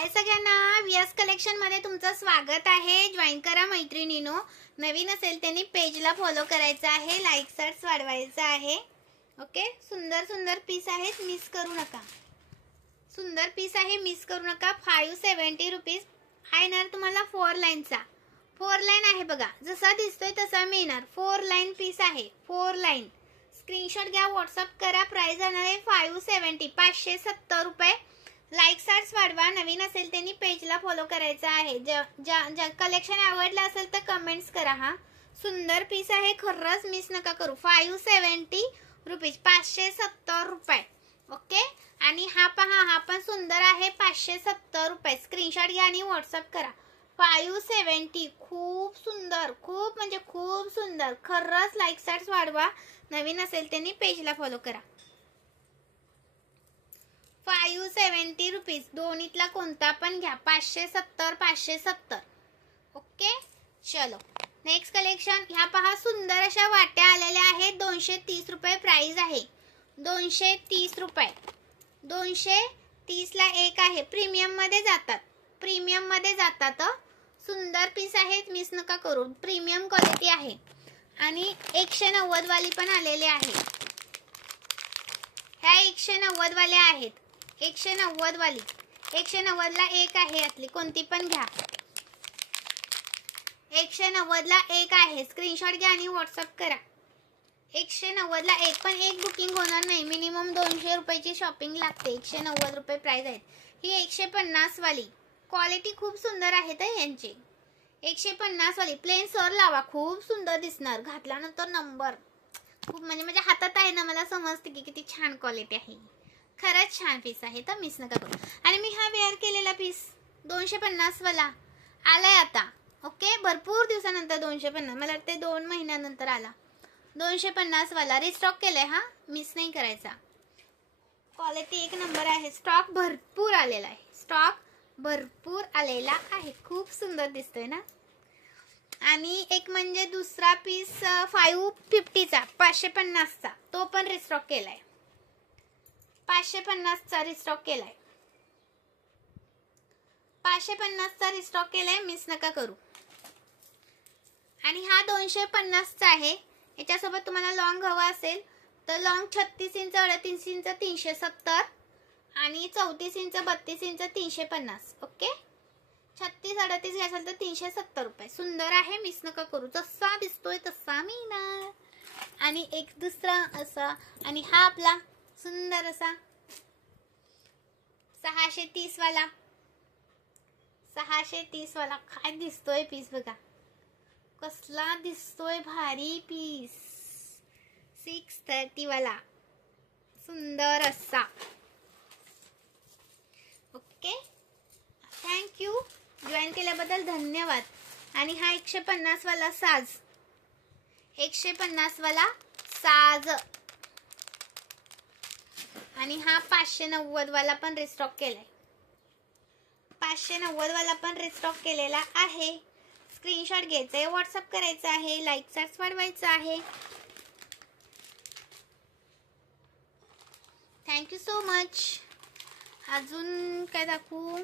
हाय सगळ्यांना, VS collection मध्ये तुमचं स्वागत आहे. जॉईन करा मैत्रिणींनो. नवीन असेल त्यांनी पेजला फॉलो करायचं आहे, लाईक सर्च वाढवायचं आहे. ओके, सुंदर सुंदर पीस आहेत, मिस करू नका. सुंदर पीस आहे, मिस करू नका. 570 रुपीज आहे ना तुम्हाला. 4 लाईनचा 4 लाईन आहे बघा, जसा दिसतोय तसा मिळणार. 4 लाईन पीस आहे, 4 लाईन. स्क्रीनशॉट घ्या, व्हॉट्सअप करा. प्राइस जाणार आहे 570, 570 रुपये. लाईक सर्च वाढवा. नवीन असेल त्यांनी पेजला फॉलो करायचं आहे. ज्या कलेक्शन आवडलं असेल तर कमेंट्स करा. हा सुंदर पीस आहे, खरंच मिस नका करू. 570 रुपीज, 570 रुपये. ओके, आणि हा पहा, हा पण सुंदर आहे, 570 रुपये. स्क्रीनशॉट घ्या आणि व्हॉट्सअप करा. 570, खूप सुंदर, खूप म्हणजे खूप सुंदर. खरंच लाईक सर्च वाढवा. नवीन असेल त्यांनी पेजला फॉलो करा. 570 रुपीज, दोन्हीतला कोणता पण घ्या. 570, 570. ओके, चलो नेक्स्ट कलेक्शन. ह्या पहा, सुंदर अशा वाट्या आलेल्या आहेत. 230 रुपये प्राइस आहे. 230 रुपये. 230 ला एक आहे. प्रीमियम मध्ये जातात, प्रीमियम मध्ये जातात. सुंदर पीस आहेत, मिस नका करू. प्रीमियम क्वालिटी आहे. आणि 190 वाली पण आलेले आहे. ह्या 190 वाले आहेत. 190 वाली, 190 ला एक आहे. यातली कोणती पण घ्या. 190 ला एक आहे. स्क्रीनशॉट घ्या आणि व्हॉट्सअप करा. 190 ला एक, पण एक बुकिंग होणार नाही. मिनिमम 200 रुपयाची शॉपिंग लागते. 190 रुपये प्राइस आहेत. ही 150 वाली. क्वालिटी खूप सुंदर आहेत यांची. 150 वाली प्लेन सर लावा, खूप सुंदर दिसणार. घातल्यानंतर नंबर खूप म्हणजे माझ्या हातात आहे ना, मला समजते की किती छान क्वालिटी आहे. खरंच छान पीस आहे, तर मिस नका करू. आणि मी हा वेअर केलेला पीस 250 वाला आलाय आता. ओके, भरपूर दिवसानंतर 250, मला वाटते 2 महिन्यानंतर आला. 250 वाला रिस्टॉक केलाय. हा मिस नाही करायचा. क्वालिटी एक नंबर आहे. स्टॉक भरपूर आलेला आहे. स्टॉक भरपूर आलेला आहे. खूप सुंदर दिसतोय ना. आणि एक म्हणजे दुसरा पीस 550चा, 550चा, तो पण रिस्टॉक केलाय. 550चा रिस्टॉक केलाय. 550चा रिस्टॉक केलाय, मिस नका करू. आणि हा 250चा आहे. याच्यासोबत तुम्हाला लॉंग हवा असेल तर लॉंग 36 इंच, 38 इंच 370 आणि 34 इंच, 32 इंच 350. ओके, 36, 38 घ्यायचं तर 370 रुपये. सुंदर आहे, मिस नका करू. जसा दिसतोय तसा मिळणार. आणि एक दुसरा असा, आणि हा आपला सुंदर असा 630 वाला. 630 वाला काय दिसतोय पीस बघा, कसला दिसतोय भारी पीस. 630 वाला सुंदर असा. Okay, thank you. जॉईन केल्याबद्दल धन्यवाद. आणि हा 150 वाला साज, 150 वाला साज. आणि हा 590 वाला पण रिस्टॉक केलाय. 590 वाला पण रिस्टॉक केलेला आहे. स्क्रीनशॉट घ्यायचा आहे, व्हॉट्सअप करायचं आहे, लाईक सर्च वाढवायचं आहे. Thank you so much. अजून काय दाखवू,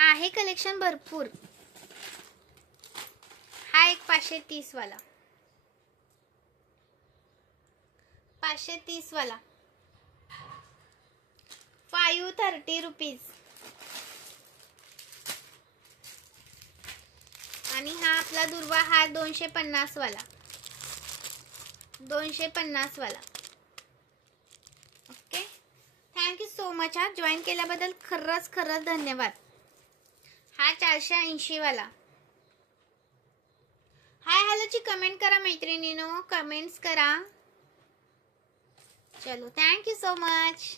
आहे कलेक्शन भरपूर. हा एक 530 वाला, 530 वाला 530 रुपीज. आणि हा आपला दुर्वा, हा 250 वाला, 250 वाला. Okay, thank you so much. हा जॉईन केल्याबद्दल खरंच खरंच धन्यवाद. हा 480 वाला. हाय हॅलोची कमेंट करा मैत्रिणीनो, कमेंट्स करा. चलो, थँक्यू सो मच.